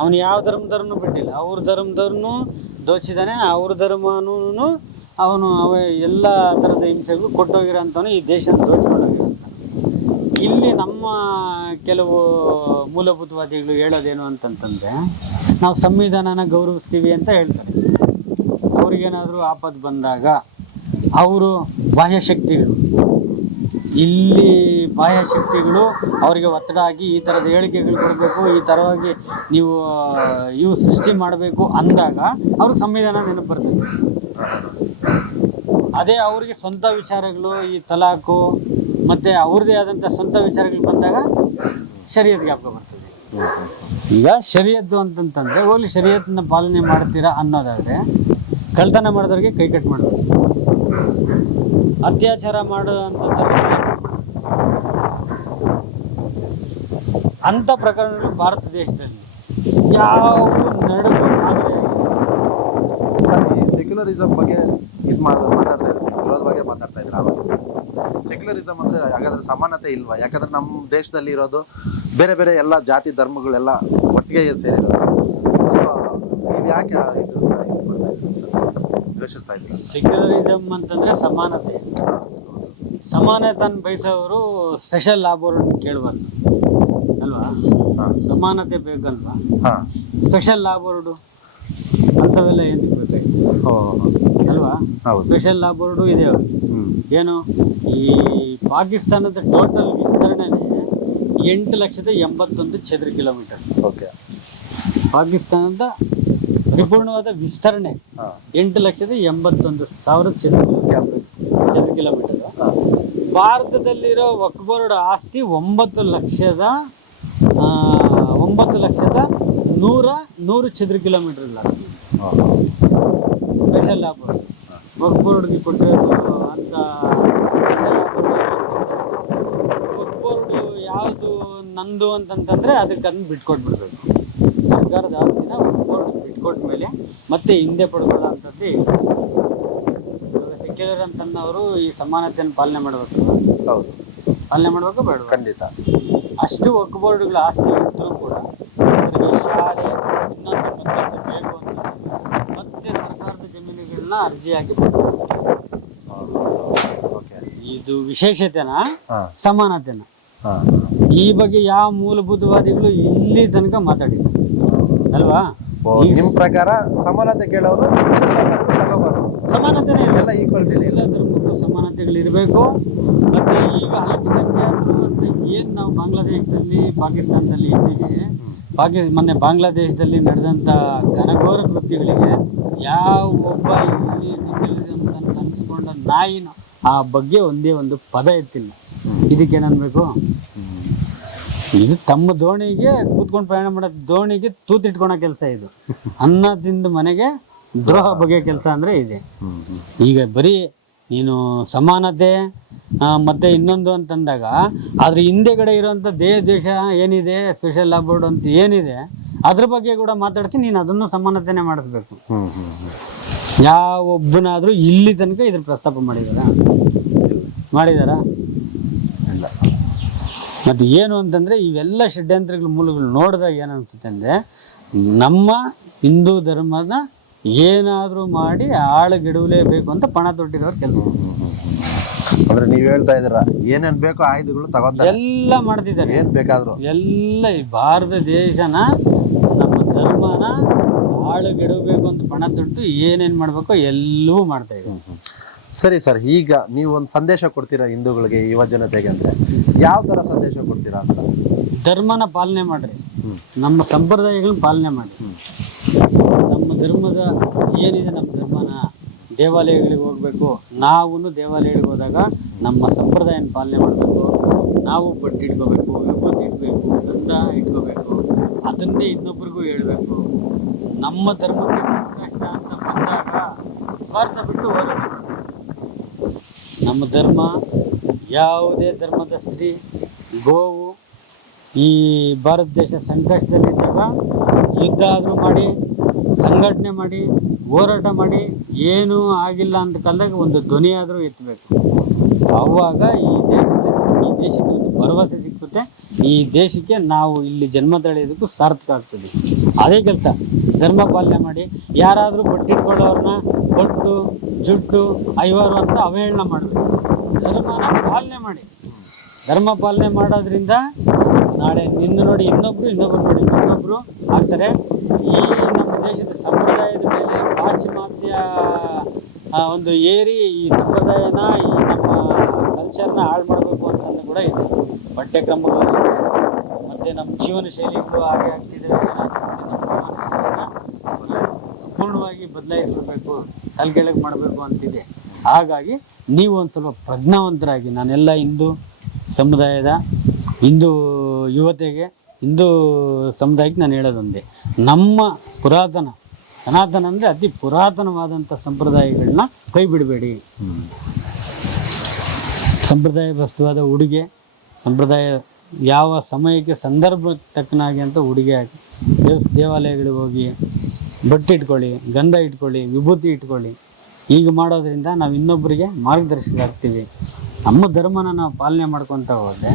ಅವನು ಯಾವ ಧರ್ಮದವ್ರನ್ನೂ ಬಿಟ್ಟಿಲ್ಲ. ಅವ್ರ ಧರ್ಮದವ್ರನ್ನೂ ದೋಚಿದ್ದಾನೆ, ಅವ್ರ ಧರ್ಮನೂ ಅವನು ಎಲ್ಲ ಥರದ ಹಿಂಸೆಗಳು ಕೊಟ್ಟೋಗಿರೋಂಥವನು ಈ ದೇಶನ ದೋಚ್ಕೊಂಡೋಗಿರೋಂಥ. ಇಲ್ಲಿ ನಮ್ಮ ಕೆಲವು ಮೂಲಭೂತವಾದಿಗಳು ಹೇಳೋದೇನು ಅಂತಂತಂದರೆ, ನಾವು ಸಂವಿಧಾನನ ಗೌರವಿಸ್ತೀವಿ ಅಂತ ಹೇಳ್ತಾರೆ. ಅವ್ರಿಗೇನಾದರೂ ಆಪತ್ತು ಬಂದಾಗ ಅವರು ಬಾಹ್ಯಶಕ್ತಿಗಳು, ಇಲ್ಲಿ ಬಾಹ್ಯಶಕ್ತಿಗಳು ಅವರಿಗೆ ಒತ್ತಡ ಆಗಿ ಈ ಥರದ ಹೇಳಿಕೆಗಳು ಕೊಡಬೇಕು, ಈ ಥರವಾಗಿ ಇವು ಸೃಷ್ಟಿ ಮಾಡಬೇಕು ಅಂದಾಗ ಅವ್ರಿಗೆ ಸಂವಿಧಾನ ನೆನಪು ಬರ್ತದೆ. ಅದೇ ಅವರಿಗೆ ಸ್ವಂತ ವಿಚಾರಗಳು, ಈ ತಲಾಖು ಮತ್ತು ಅವ್ರದ್ದೇ ಆದಂಥ ಸ್ವಂತ ವಿಚಾರಗಳು ಬಂದಾಗ ಶರೀಯತ್ ಜ್ಞಾಪಕ ಬರ್ತದೆ. ಈಗ ಶರೀಯತ್ತು ಅಂತಂತಂದ್ರೆ ಹೋಗ್ಲಿ ಶರೀಯತ್ನ ಪಾಲನೆ ಮಾಡ್ತೀರಾ ಅನ್ನೋದಾದ್ರೆ ಕಳ್ತನ ಮಾಡಿದವ್ರಿಗೆ ಕೈ ಕಟ್ ಮಾಡಬೇಕು, ಅತ್ಯಾಚಾರ ಮಾಡೋ ಅಂತಂದ್ರೆ ಅಂಥ ಪ್ರಕರಣಗಳು ಭಾರತ ದೇಶದಲ್ಲಿ ಯಾವ ನಡುವೆ ಮಾದರಿ. ಸರ್, ಈ ಸೆಕ್ಯುಲರಿಸಮ್ ಬಗ್ಗೆ ಇದು ಮಾತಾಡ್ತಾ ಇದ್ರು, ವಿರೋಧ ಬಗ್ಗೆ ಮಾತಾಡ್ತಾ ಇದ್ರು. ಅವಾಗ ಸೆಕ್ಯುಲರಿಸಮ್ ಅಂದರೆ ಹಾಗಾದ್ರೆ ಸಮಾನತೆ ಇಲ್ವಾ? ಯಾಕಂದ್ರೆ ನಮ್ಮ ದೇಶದಲ್ಲಿ ಇರೋದು ಬೇರೆ ಬೇರೆ ಎಲ್ಲ ಜಾತಿ ಧರ್ಮಗಳೆಲ್ಲ ಒಟ್ಟಿಗೆ ಸೇರಿರೋದು. ಸೊ ನೀವು ಯಾಕೆ ಇದು ದ್ವೇಷಿಸ್ತಾ ಇದ್ದೀರಾ? ಸೆಕ್ಯುಲರಿಸಮ್ ಅಂತಂದ್ರೆ ಸಮಾನತೆ. ಸಮಾನತೆಯನ್ನು ಬಯಸೋರು ಸ್ಪೆಷಲ್ ಲಾ ಬೋರ್ಡ್ ಕೇಳಬಾರ್ದು ಅಲ್ವಾ? ಸಮಾನತೆ ಬೇಕಲ್ವಾ? ಸ್ಪೆಷಲ್ ಲಾ ಬೋರ್ಡು ಅಂಥವೆಲ್ಲ ಏನು ಬೇಕಾಗಿತ್ತು ಅಲ್ವಾ? ಸ್ಪೆಷಲ್ ಲಾ ಬೋರ್ಡು ಇದೆ. ಏನು ಈ ಪಾಕಿಸ್ತಾನದ ಟೋಟಲ್ ವಿಸ್ತರಣೆ 8,81,000 ಚದರ ಕಿಲೋಮೀಟರ್. ಓಕೆ. ಪಾಕಿಸ್ತಾನದ ಪರಿಪೂರ್ಣವಾದ ವಿಸ್ತರಣೆ 8,81,000 ಚದರ ಕಿಲೋಮೀಟರ್. ಭಾರತದಲ್ಲಿರೋ ವಕ್ಫ್ ಬೋರ್ಡ್ ಆಸ್ತಿ 9,100,100 ಚದರ ಕಿಲೋಮೀಟರ್. ಸ್ಪೆಷಲ್ ಲಾ ಬೋರ್ಡ್ ವಕ್ಫ್ ಬೋರ್ಡ್ಗೆ ಕೊಟ್ಟಿರೋದು ಅಂತ. ವಕ್ಫ್ ಬೋರ್ಡ್ ಯಾವುದು ನಂದು ಅಂತಂತಂದ್ರೆ ಅದಕ್ಕೆ ಅದನ್ನ ಬಿಟ್ಕೊಟ್ಬಿಡ್ಬೇಕು. ಸರ್ಕಾರದ ಆಸ್ತಿನ ವಕ್ಫ್ ಬೋರ್ಡ್ ಬಿಟ್ಕೊಟ್ಟ ಮೇಲೆ ಮತ್ತೆ ಹಿಂದೆ ಪಡ್ಕೊಳ್ಳೋ ಅಂಥದ್ದು. ಸೆಕ್ಯುಲರ್ ಅಂತನ್ನವರು ಈ ಸಮಾನತೆಯನ್ನು ಪಾಲನೆ ಮಾಡಬೇಕು. ಹೌದು, ಪಾಲನೆ ಮಾಡಬೇಕು ಬೇಡ? ಖಂಡಿತ. ಅಷ್ಟು ವಕ್ಫ್ ಬೋರ್ಡ್ಗಳ ಆಸ್ತಿ ಇದ್ದರೂ ಕೂಡ ಅವರಿಗೆ ಶಾಲೆ ಇನ್ನೊಂದು ಮತ್ತೊಂದು ಬೇಕು ಅಂತ ಮತ್ತೆ ಸರ್ಕಾರದ ಜಮೀನುಗಳನ್ನ ಅರ್ಜಿಯಾಗಿ ಇದು ವಿಶೇಷತೆನ ಸಮಾನತೆನ ಈ ಬಗ್ಗೆ ಯಾವ ಮೂಲಭೂತವಾದಿಗಳು ಇಲ್ಲಿ ತನಕ ಮಾತಾಡಿದ್ರು ಅಲ್ವಾ? ನಿಮ್ಮ ಪ್ರಕಾರ ಸಮಾನತೆ ಕೇಳೋರು ಸಮಾನತೆನೇ ಇಲ್ಲ, ಈಕ್ವಾಲಿಟಿ ಎಲ್ಲ ಧರ್ಮಕ್ಕೂ ಸಮಾನತೆಗಳಿರಬೇಕು. ಮತ್ತು ಈಗ ಅಲ್ಪಸಂಖ್ಯಾತರು ಅಂತ ಏನು ನಾವು ಬಾಂಗ್ಲಾದೇಶದಲ್ಲಿ ಪಾಕಿಸ್ತಾನದಲ್ಲಿ ಇದ್ದೀವಿ, ಮೊನ್ನೆ ಬಾಂಗ್ಲಾದೇಶದಲ್ಲಿ ನಡೆದಂಥ ಘನಘೋರ ಕೃತ್ಯಗಳಿಗೆ ಯಾವ ಒಬ್ಬ ಇಲ್ಲಿ ಸೆಕ್ಯುಲರಿಸಮ್ ಅಂತ ಅನಿಸ್ಕೊಂಡ ನಾಯಿನ ಆ ಬಗ್ಗೆ ಒಂದೇ ಒಂದು ಪದ ಎತ್ತಿಲ್ಲ. ಇದಕ್ಕೇನನ್ಬೇಕು? ಇದು ತಮ್ಮ ದೋಣಿಗೆ ಕೂತ್ಕೊಂಡು ಪ್ರಯಾಣ ಮಾಡೋ ದೋಣಿಗೆ ತೂತಿಟ್ಕೊಳೋ ಕೆಲಸ ಇದು. ಅನ್ನ ತಿಂದು ಮನೆಗೆ ದ್ರೋಹ ಬಗ್ಗೆ ಕೆಲಸ ಅಂದರೆ ಇದೆ. ಈಗ ಬರೀ ನೀನು ಸಮಾನತೆ ಮತ್ತು ಇನ್ನೊಂದು ಅಂತಂದಾಗ ಅದ್ರ ಹಿಂದೆಗಡೆ ಇರೋವಂಥ ದೇಶ ಏನಿದೆ, ಸ್ಪೆಷಲ್ ಲಾ ಬೋರ್ಡ್ ಅಂತ ಏನಿದೆ, ಅದ್ರ ಬಗ್ಗೆ ಕೂಡ ಮಾತಾಡಿಸಿ ನೀನು ಅದನ್ನು ಸಮಾನತೆನೇ ಮಾಡಿಸ್ಬೇಕು. ಯಾವೊಬ್ಬನಾದರೂ ಇಲ್ಲಿ ತನಕ ಇದ್ರ ಪ್ರಸ್ತಾಪ ಮಾಡಿದಾರಾ? ಇಲ್ಲ. ಮತ್ತು ಏನು ಅಂತಂದರೆ ಇವೆಲ್ಲ ಷಡ್ಯಂತ್ರಗಳ ಮೂಲಗಳು ನೋಡಿದಾಗ ಏನನ್ಸುತ್ತೆ ಅಂದರೆ ನಮ್ಮ ಹಿಂದೂ ಧರ್ಮದ ಏನಾದರೂ ಮಾಡಿ ಆಳುಗೆಡವಲೇಬೇಕು ಅಂತ ಪಣ ತೊಟ್ಟಿರೋರು ಕೆಲವು. ಅಂದ್ರೆ ನೀವು ಹೇಳ್ತಾ ಇದ್ದೀರಾ ಏನೇನು ಬೇಕೋ ಆಯುಧಗಳು ತಗೊಂಡು ಎಲ್ಲ ಮಾಡ್ತಿದ್ದಾರೆ, ಏನು ಬೇಕಾದರೂ ಎಲ್ಲ. ಈ ಭಾರತ ದೇಶನ ನಮ್ಮ ಧರ್ಮನ ಆಳುಗೆಡಬೇಕು ಅಂತ ಪಣ ತೊಟ್ಟು ಏನೇನು ಮಾಡಬೇಕೋ ಎಲ್ಲವೂ ಮಾಡ್ತಾ ಇದ್ದಾರೆ. ಸರಿ ಸರ್, ಈಗ ನೀವು ಒಂದು ಸಂದೇಶ ಕೊಡ್ತೀರಾ ಹಿಂದೂಗಳಿಗೆ, ಯುವ ಜನತೆಗೆ ಅಂದರೆ ಯಾವ ಥರ ಸಂದೇಶ ಕೊಡ್ತೀರಾ ಅಂತ? ಧರ್ಮನ ಪಾಲನೆ ಮಾಡಿರಿ, ನಮ್ಮ ಸಂಪ್ರದಾಯಗಳನ್ನ ಪಾಲನೆ ಮಾಡಿರಿ. ನಮ್ಮ ಧರ್ಮದ ಏನಿದೆ, ನಮ್ಮ ಧರ್ಮನ ದೇವಾಲಯಗಳಿಗೆ ಹೋಗಬೇಕು. ನಾವು ದೇವಾಲಯಗಳಿಗೆ ಹೋದಾಗ ನಮ್ಮ ಸಂಪ್ರದಾಯನ ಪಾಲನೆ ಮಾಡಬೇಕು. ನಾವು ಬಟ್ಟೆ ಇಟ್ಕೋಬೇಕು, ವಿಭೂತಿ ಇಡಬೇಕು, ಗಂಧ ಇಟ್ಕೋಬೇಕು. ಅದನ್ನೇ ಇನ್ನೊಬ್ರಿಗೂ ಹೇಳಬೇಕು. ನಮ್ಮ ಧರ್ಮಕ್ಕೆ ಸಂಕಷ್ಟ ಅಂತ ಬಂದಾಗ ಭಾರತ ಬಿಟ್ಟು ಹೋರಾಟ ಮಾಡಬೇಕು. ನಮ್ಮ ಧರ್ಮ ಯಾವುದೇ ಧರ್ಮದ ಸ್ತ್ರೀ, ಗೋವು ಈ ಭಾರತ ದೇಶ ಸಂಕಷ್ಟದಲ್ಲಿದ್ದಾಗ ಯುದ್ಧ ಆದರೂ ಮಾಡಿ, ಸಂಘಟನೆ ಮಾಡಿ, ಹೋರಾಟ ಮಾಡಿ, ಏನೂ ಆಗಿಲ್ಲ ಅಂತ ಕಾಲದಾಗ ಒಂದು ಧ್ವನಿ ಆದರೂ ಎತ್ತಬೇಕು. ಆವಾಗ ಈ ದೇಶಕ್ಕೆ ಒಂದು ಭರವಸೆ ಸಿಕ್ಕುತ್ತೆ. ಈ ದೇಶಕ್ಕೆ ನಾವು ಇಲ್ಲಿ ಜನ್ಮ ತಳೆಯೋದಕ್ಕೂ ಸಾರ್ಥಕ ಆಗ್ತದೆ. ಅದೇ ಕೆಲಸ ಧರ್ಮ ಪಾಲನೆ ಮಾಡಿ. ಯಾರಾದರೂ ಬಟ್ಟಿಟ್ಕೊಳ್ಳೋರನ್ನ ಕೊಟ್ಟು ಜುಟ್ಟು ಐವರು ಅಂತ ಅವಹೇಳನ ಮಾಡಬೇಕು. ಧರ್ಮನ ಪಾಲನೆ ಮಾಡಿ. ಧರ್ಮ ಪಾಲನೆ ಮಾಡೋದ್ರಿಂದ ನಾಳೆ ನಿನ್ನ ನೋಡಿ ಇನ್ನೊಬ್ರು, ಇನ್ನೊಬ್ರು ನೋಡಿ ಇನ್ನೊಬ್ರು ಆಗ್ತಾರೆ. ಈ ನಮ್ಮ ದೇಶದ ಸಂಪ್ರದಾಯದ ಮೇಲೆ ಪಾಶ್ಚಿಮಾತ್ಯ ಒಂದು ಏರಿ ಈ ಸಂಪ್ರದಾಯನ, ಈ ನಮ್ಮ ಕಲ್ಚರ್ನ ಹಾಳು ಮಾಡಬೇಕು ಅಂತಂದು ಕೂಡ ಇದೆ. ಪಠ್ಯಕ್ರಮಗಳು ಮತ್ತು ನಮ್ಮ ಜೀವನ ಶೈಲಿಗಳು ಹಾಗೆ ಆಗ್ತಿದೆ. ಸಂಪೂರ್ಣವಾಗಿ ಬದಲಾಯಿಸಬೇಕು, ಕೆಳಗೆ ಮಾಡಬೇಕು ಅಂತಿದೆ. ಹಾಗಾಗಿ ನೀವು ಒಂದು ಸ್ವಲ್ಪ ಪ್ರಜ್ಞಾವಂತರಾಗಿ, ನಾನೆಲ್ಲ ಹಿಂದೂ ಸಮುದಾಯದ ಹಿಂದೂ ಯುವತೆಗೆ, ಹಿಂದೂ ಸಮುದಾಯಕ್ಕೆ ನಾನು ಹೇಳೋದೊಂದೇ, ನಮ್ಮ ಪುರಾತನ ಸನಾತನ ಅಂದರೆ ಅತಿ ಪುರಾತನವಾದಂಥ ಸಂಪ್ರದಾಯಗಳನ್ನ ಕೈ ಬಿಡಬೇಡಿ. ಸಂಪ್ರದಾಯಬದ್ಧವಾದ ಉಡುಗೆ, ಸಂಪ್ರದಾಯ ಯಾವ ಸಮಯಕ್ಕೆ ಸಂದರ್ಭ ತಕ್ಕನಾಗಿ ಅಂತ ಉಡುಗೆ ಹಾಕಿ ದೇವಾಲಯಗಳಿಗೆ ಹೋಗಿ ಬಟ್ಟೆ ಇಟ್ಕೊಳ್ಳಿ, ಗಂಧ ಇಟ್ಕೊಳ್ಳಿ, ವಿಭೂತಿ ಇಟ್ಕೊಳ್ಳಿ. ಈಗ ಮಾಡೋದ್ರಿಂದ ನಾವು ಇನ್ನೊಬ್ಬರಿಗೆ ಮಾರ್ಗದರ್ಶಕರಾಗ್ತೀವಿ. ನಮ್ಮ ಧರ್ಮನ ನಾವು ಪಾಲನೆ ಮಾಡ್ಕೊತ ಹೋದರೆ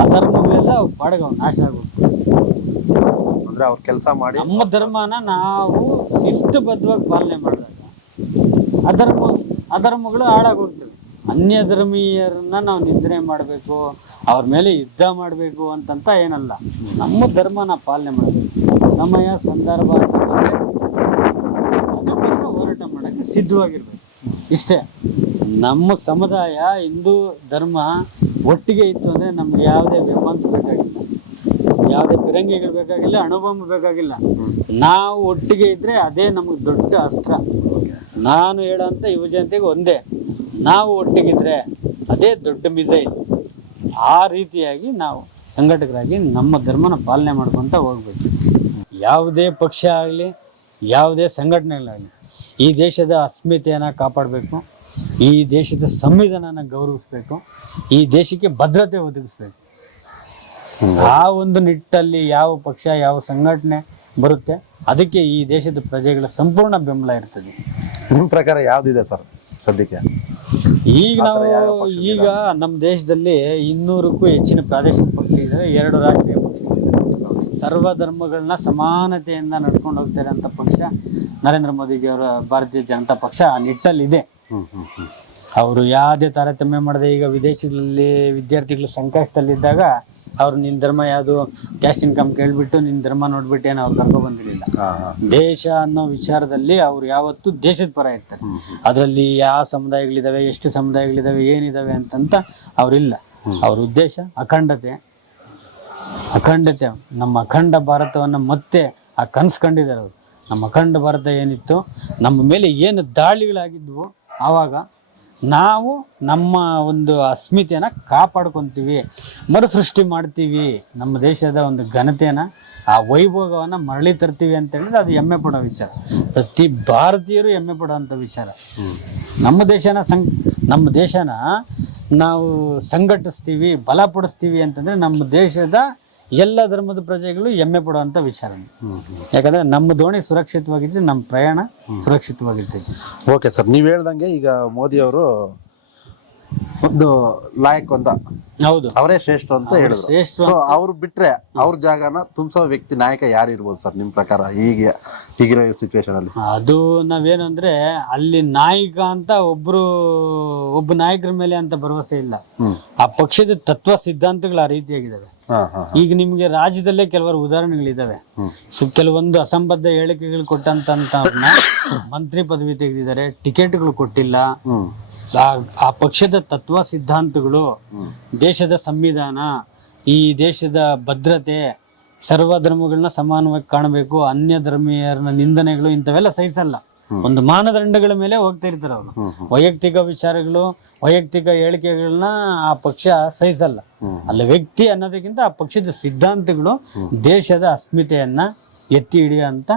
ಆ ಧರ್ಮಗಳೆಲ್ಲ ಪಾಡಗ ನಾಶ ಆಗುತ್ತೆ. ಅಂದರೆ ಅವ್ರು ಕೆಲಸ ಮಾಡಿ ನಮ್ಮ ಧರ್ಮನ ನಾವು ಶಿಸ್ತುಬದ್ಧವಾಗಿ ಪಾಲನೆ ಮಾಡಿದಾಗ ಅಧರ್ಮಗಳು ಹಾಳಾಗೋಗ್ತವೆ. ಅನ್ಯ ಧರ್ಮೀಯರನ್ನ ನಾವು ನಿಂದನೆ ಮಾಡಬೇಕು, ಅವ್ರ ಮೇಲೆ ಯುದ್ಧ ಮಾಡಬೇಕು ಅಂತಂತ ಏನಲ್ಲ. ನಮ್ಮ ಧರ್ಮನ ಪಾಲನೆ ಮಾಡಬೇಕು. ಸಮಯ ಸಂದರ್ಭ ಅದಕ್ಕೋಸ್ಕರ ಹೋರಾಟ ಮಾಡೋಕ್ಕೆ ಸಿದ್ಧವಾಗಿರ್ಬೇಕು. ಇಷ್ಟೇ. ನಮ್ಮ ಸಮುದಾಯ ಹಿಂದೂ ಧರ್ಮ ಒಟ್ಟಿಗೆ ಇತ್ತು ಅಂದರೆ ನಮ್ಗೆ ಯಾವುದೇ ವೆಪನ್ಸ್ ಬೇಕಾಗಿಲ್ಲ, ಯಾವುದೇ ಫಿರಂಗಿಗಳು ಬೇಕಾಗಿಲ್ಲ, ಅಣುಬಾಂಬ್ ಬೇಕಾಗಿಲ್ಲ. ನಾವು ಒಟ್ಟಿಗೆ ಇದ್ದರೆ ಅದೇ ನಮಗೆ ದೊಡ್ಡ ಅಸ್ತ್ರ. ನಾನು ಹೇಳೋಂಥ ಯುವ ಜನತೆಗೆ ಒಂದೇ, ನಾವು ಒಟ್ಟಿಗಿದ್ರೆ ಅದೇ ದೊಡ್ಡ ಮಿಸೈಲ್. ಆ ರೀತಿಯಾಗಿ ನಾವು ಸಂಘಟಕರಾಗಿ ನಮ್ಮ ಧರ್ಮನ ಪಾಲನೆ ಮಾಡ್ಕೊತ ಹೋಗ್ಬೇಕು. ಯಾವುದೇ ಪಕ್ಷ ಆಗಲಿ, ಯಾವುದೇ ಸಂಘಟನೆಗಳಾಗಲಿ ಈ ದೇಶದ ಅಸ್ಮಿತೆಯನ್ನು ಕಾಪಾಡಬೇಕು, ಈ ದೇಶದ ಸಂವಿಧಾನನ ಗೌರವಿಸ್ಬೇಕು, ಈ ದೇಶಕ್ಕೆ ಭದ್ರತೆ ಒದಗಿಸ್ಬೇಕು. ಆ ಒಂದು ನಿಟ್ಟಲ್ಲಿ ಯಾವ ಪಕ್ಷ ಯಾವ ಸಂಘಟನೆ ಬರುತ್ತೆ ಅದಕ್ಕೆ ಈ ದೇಶದ ಪ್ರಜೆಗಳ ಸಂಪೂರ್ಣ ಬೆಂಬಲ ಇರ್ತದೆ. ನಿಮ್ಮ ಪ್ರಕಾರ ಯಾವುದಿದೆ ಸರ್ ಸದ್ಯಕ್ಕೆ? ಈಗ ನಮ್ಮ ದೇಶದಲ್ಲಿ 200ಕ್ಕೂ ಹೆಚ್ಚಿನ ಪ್ರಾದೇಶಿಕ ಪಕ್ಷ ಇದ್ದಾವೆ, 2 ರಾಷ್ಟ್ರೀಯ ಪಕ್ಷ. ಸರ್ವ ಧರ್ಮಗಳನ್ನ ಸಮಾನತೆಯಿಂದ ನಡ್ಕೊಂಡು ಹೋಗ್ತಾರೆ ಅಂತ ಪಕ್ಷ ನರೇಂದ್ರ ಮೋದಿಜಿಯವರ ಭಾರತೀಯ ಜನತಾ ಪಕ್ಷ ಆ ನಿಟ್ಟಲ್ಲಿದೆ. ಅವರು ಯಾವುದೇ ತಾರತಮ್ಯ ಮಾಡದೆ, ಈಗ ವಿದೇಶಗಳಲ್ಲಿ ವಿದ್ಯಾರ್ಥಿಗಳು ಸಂಕಷ್ಟದಲ್ಲಿದ್ದಾಗ ಅವ್ರು ನಿನ್ನ ಧರ್ಮ ಯಾವುದು ಕ್ಯಾಸ್ಟ್ ಇನ್ಕಮ್ ಕೇಳಿಬಿಟ್ಟು ನಿನ್ನ ಧರ್ಮ ನೋಡ್ಬಿಟ್ಟು ಏನು ಅವ್ರು ಕರ್ಕೊಬಂದಿರಲಿಲ್ಲ. ದೇಶ ಅನ್ನೋ ವಿಚಾರದಲ್ಲಿ ಅವ್ರು ಯಾವತ್ತೂ ದೇಶದ ಪರ ಇರ್ತಾರೆ. ಅದರಲ್ಲಿ ಯಾವ ಸಮುದಾಯಗಳಿದ್ದಾವೆ, ಎಷ್ಟು ಸಮುದಾಯಗಳಿದ್ದಾವೆ, ಏನಿದ್ದಾವೆ ಅಂತಂತ ಅವರಿಲ್ಲ. ಅವ್ರ ಉದ್ದೇಶ ಅಖಂಡತೆ. ನಮ್ಮ ಅಖಂಡ ಭಾರತವನ್ನು ಮತ್ತೆ ಆ ಕನಸು ಕಂಡಿದ್ದಾರೆ ಅವರು. ನಮ್ಮ ಅಖಂಡ ಭಾರತ ಏನಿತ್ತು, ನಮ್ಮ ಮೇಲೆ ಏನು ದಾಳಿಗಳಾಗಿದ್ವು, ಆವಾಗ ನಾವು ನಮ್ಮ ಒಂದು ಅಸ್ಮಿತೆಯನ್ನು ಕಾಪಾಡ್ಕೊತೀವಿ, ಮರುಸೃಷ್ಟಿ ಮಾಡ್ತೀವಿ, ನಮ್ಮ ದೇಶದ ಒಂದು ಘನತೆನ ಆ ವೈಭೋಗವನ್ನು ಮರಳಿ ತರ್ತೀವಿ ಅಂತ ಹೇಳಿದ್ರೆ ಅದು ಹೆಮ್ಮೆ ಪಡೋ ವಿಚಾರ. ಪ್ರತಿ ಭಾರತೀಯರು ಹೆಮ್ಮೆ ಪಡೋವಂಥ ವಿಚಾರ. ನಮ್ಮ ದೇಶನ ನಾವು ಸಂಘಟಿಸ್ತೀವಿ, ಬಲಪಡಿಸ್ತೀವಿ ಅಂತಂದರೆ ನಮ್ಮ ದೇಶದ ಎಲ್ಲ ಧರ್ಮದ ಪ್ರಜೆಗಳು ಹೆಮ್ಮೆ ಪಡುವಂಥ ವಿಚಾರ. ಯಾಕಂದರೆ ನಮ್ಮ ದೋಣಿ ಸುರಕ್ಷಿತವಾಗಿದ್ರೆ ನಮ್ಮ ಪ್ರಯಾಣ ಸುರಕ್ಷಿತವಾಗಿರ್ತೈತಿ. ಓಕೆ ಸರ್, ನೀವು ಹೇಳ್ದಂಗೆ ಈಗ ಮೋದಿಯವರು ಒಂದು ಲಾಯಕ್ ಅಂತ, ಹೌದು, ಅವರೇ ಶ್ರೇಷ್ಠ ಅಂತ ಹೇಳಿದ್ರು. ಸೊ ಅವ್ರು ಬಿಟ್ರೆ ಅವ್ರ ಜಾಗನ ತುಂಬಿಸೋ ವ್ಯಕ್ತಿ ನಾಯಕ ಯಾರು ಇರ್ಬೋದು ಸರ್ ನಿಮ್ಮ ಪ್ರಕಾರ ಈಗಿರೋ ಸಿಚುವೇಶನ್ ಅಲ್ಲಿ? ಅದು ನಾವೇನಂದ್ರೆ ಅಲ್ಲಿ ನಾಯಕ ಅಂತ ಒಬ್ಬ ನಾಯಕರ ಮೇಲೆ ಅಂತ ಭರವಸೆ ಇಲ್ಲ. ಆ ಪಕ್ಷದ ತತ್ವ ಸಿದ್ಧಾಂತಗಳು ಆ ರೀತಿಯಾಗಿದ್ದಾವೆ. ಈಗ ನಿಮ್ಗೆ ರಾಜ್ಯದಲ್ಲೇ ಕೆಲವರು ಉದಾಹರಣೆಗಳಿದಾವೆ. ಕೆಲವೊಂದು ಅಸಂಬದ್ಧ ಹೇಳಿಕೆಗಳು ಕೊಟ್ಟಂತವ್ರನ್ನ ಮಂತ್ರಿ ಪದವಿ ತೆಗೆದಿದ್ದಾರೆ, ಟಿಕೆಟ್ಗಳು ಕೊಟ್ಟಿಲ್ಲ. ಆ ಪಕ್ಷದ ತತ್ವ ಸಿದ್ಧಾಂತಗಳು, ದೇಶದ ಸಂವಿಧಾನ, ಈ ದೇಶದ ಭದ್ರತೆ, ಸರ್ವ ಧರ್ಮಗಳನ್ನ ಸಮಾನವಾಗಿ ಕಾಣಬೇಕು, ಅನ್ಯ ಧರ್ಮೀಯರ ನಿಂದನೆಗಳು ಇಂಥವೆಲ್ಲ ಸಹಿಸಲ್ಲ. ಒಂದು ಮಾನದಂಡಗಳ ಮೇಲೆ ಹೋಗ್ತಾ ಇರ್ತಾರೆ ಅವರು. ವೈಯಕ್ತಿಕ ವಿಚಾರಗಳು, ವೈಯಕ್ತಿಕ ಹೇಳಿಕೆಗಳನ್ನ ಆ ಪಕ್ಷ ಸಹಿಸಲ್ಲ. ಅಲ್ಲಿ ವ್ಯಕ್ತಿ ಅನ್ನೋದಕ್ಕಿಂತ ಆ ಪಕ್ಷದ ಸಿದ್ಧಾಂತಗಳು ದೇಶದ ಅಸ್ಮಿತೆಯನ್ನ ಎತ್ತಿ ಹಿಡಿಯುವಂತ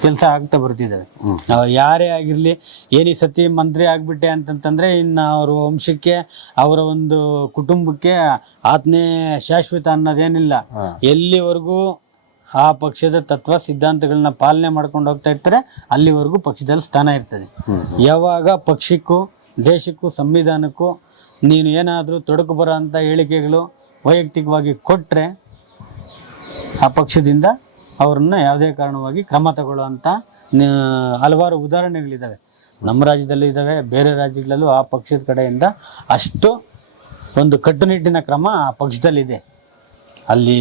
ಕೆಲಸ ಆಗ್ತಾ ಬರ್ತಿದ್ದಾವೆ. ಯಾರೇ ಆಗಿರ್ಲಿ, ಏನಿ ಸತಿ ಮಂತ್ರಿ ಆಗ್ಬಿಟ್ಟೆ ಅಂತಂತಂದ್ರೆ ಇನ್ನು ಅವ್ರ ವಂಶಕ್ಕೆ, ಅವರ ಒಂದು ಕುಟುಂಬಕ್ಕೆ ಆತ್ನೇ ಶಾಶ್ವತ ಅನ್ನೋದೇನಿಲ್ಲ. ಎಲ್ಲಿವರೆಗೂ ಆ ಪಕ್ಷದ ತತ್ವ ಸಿದ್ಧಾಂತಗಳನ್ನ ಪಾಲನೆ ಮಾಡ್ಕೊಂಡು ಹೋಗ್ತಾ ಇರ್ತಾರೆ ಅಲ್ಲಿವರೆಗೂ ಪಕ್ಷದಲ್ಲಿ ಸ್ಥಾನ ಇರ್ತದೆ. ಯಾವಾಗ ಪಕ್ಷಕ್ಕೂ ದೇಶಕ್ಕೂ ಸಂವಿಧಾನಕ್ಕೂ ನೀನು ಏನಾದರೂ ತೊಡಕು ಬರೋ ಅಂಥ ಹೇಳಿಕೆಗಳು ವೈಯಕ್ತಿಕವಾಗಿ ಕೊಟ್ಟರೆ ಆ ಪಕ್ಷದಿಂದ ಅವ್ರನ್ನ ಯಾವುದೇ ಕಾರಣವಾಗಿ ಕ್ರಮ ತಗೊಳ್ಳುವಂಥ ಹಲವಾರು ಉದಾಹರಣೆಗಳಿದ್ದಾವೆ. ನಮ್ಮ ರಾಜ್ಯದಲ್ಲೂ ಇದ್ದಾವೆ, ಬೇರೆ ರಾಜ್ಯಗಳಲ್ಲೂ ಆ ಪಕ್ಷದ ಕಡೆಯಿಂದ ಅಷ್ಟು ಒಂದು ಕಟ್ಟುನಿಟ್ಟಿನ ಕ್ರಮ ಆ ಪಕ್ಷದಲ್ಲಿದೆ. ಅಲ್ಲಿ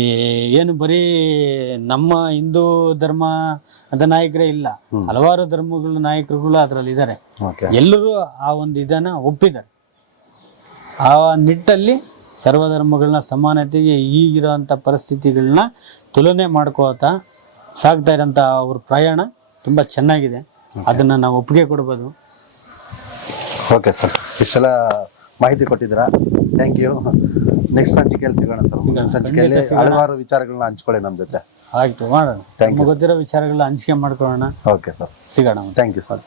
ಏನು ಬರೀ ನಮ್ಮ ಹಿಂದೂ ಧರ್ಮದ ನಾಯಕರೇ ಇಲ್ಲ, ಹಲವಾರು ಧರ್ಮಗಳ ನಾಯಕರುಗಳು ಅದರಲ್ಲಿ ಇದ್ದಾರೆ. ಎಲ್ಲರೂ ಆ ಒಂದು ಇದನ್ನು ಒಪ್ಪಿದ್ದಾರೆ. ಆ ನಿಟ್ಟಲ್ಲಿ ಸರ್ವಧರ್ಮಗಳನ್ನ ಸಮಾನತೆಗೆ ಈಗಿರೋಂಥ ಪರಿಸ್ಥಿತಿಗಳನ್ನ ತುಲನೆ ಮಾಡ್ಕೋತಾ ಸಾಗ್ತಾ ಇರೋಂಥ ಅವ್ರ ಪ್ರಯಾಣ ತುಂಬ ಚೆನ್ನಾಗಿದೆ. ಅದನ್ನು ನಾವು ಒಪ್ಪಿಗೆ ಕೊಡ್ಬೋದು. ಓಕೆ ಸರ್, ಇಷ್ಟೆಲ್ಲ ಮಾಹಿತಿ ಕೊಟ್ಟಿದ್ದೀರಾ, ಥ್ಯಾಂಕ್ ಯು. ನೆಕ್ಸ್ಟ್ ಸಂಚಿಕೆಯಲ್ಲಿ ಸಿಗೋಣ ಸರ್. ಮುಂದಿನ ಸಂಚಿಕೆಯಲ್ಲಿ ಹಲವಾರು ವಿಚಾರಗಳನ್ನ ಹಂಚ್ಕೊಳ್ಳಿ ನಮ್ಮ ಜೊತೆ. ಆಯ್ತು, ಮಾಡೋಣ. ನಮ್ಗೆ ಗೊತ್ತಿರೋ ವಿಚಾರಗಳನ್ನ ಹಂಚಿಕೆ ಮಾಡ್ಕೊಳ್ಳೋಣ. ಓಕೆ ಸರ್, ಸಿಗೋಣ. Thank you sir.